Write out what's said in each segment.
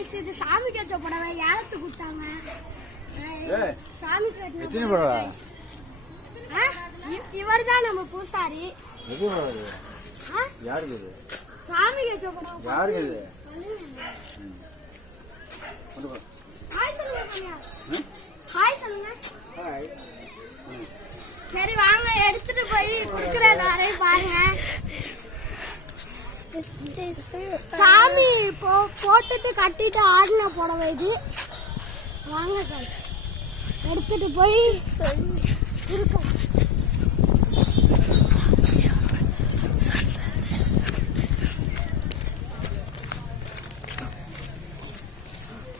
guys இது சாமி கேச்ச புடவை யாருக்கு கொடுத்தாங்க சாமி கேச்ச எத்தனை புடவை இவர்தான் நம்ம பூசாரி எது புடவை யாருக்கு இது சாமி கேச்ச புடவை யாருக்கு இது ஹாய் சொல்லுங்க கன்யா ஹாய் சொல்லுங்க ஹாய் சரி வாங்க எடுத்துட்டு போய் குடுக்குறேன் நானே பாருங்க சாமி போட்டுட்டு கட்டிட்டு ஆடின புடவை இது வாங்க எடுத்துட்டு போய் இருக்க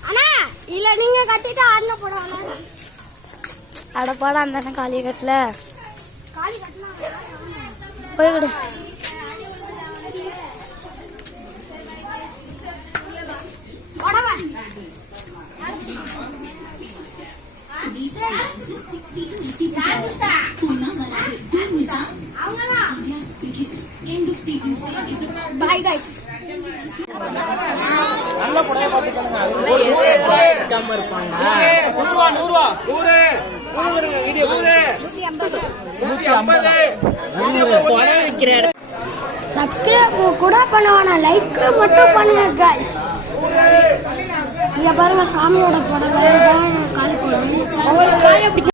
அண்ணா இல்ல நீங்க கட்டிட்டு ஆடின புடவை அடப்பாட அந்த காலிய கட்டல காலி கட்டலாம் போய்கிடு பாய் गाइस நல்ல புடவை பார்த்து சொல்லுங்க இருக்காம இருப்பாங்க 100 ரூபா வீடியோ 150 சப்ஸ்கிரைப் கூட பண்ணுவானா லைக் மட்டும் பண்ணுங்க गाइस இங்க பாருங்க சாமியோட புடவை தான் கால் போடுறோம் உங்களுக்கு காய் எப்படி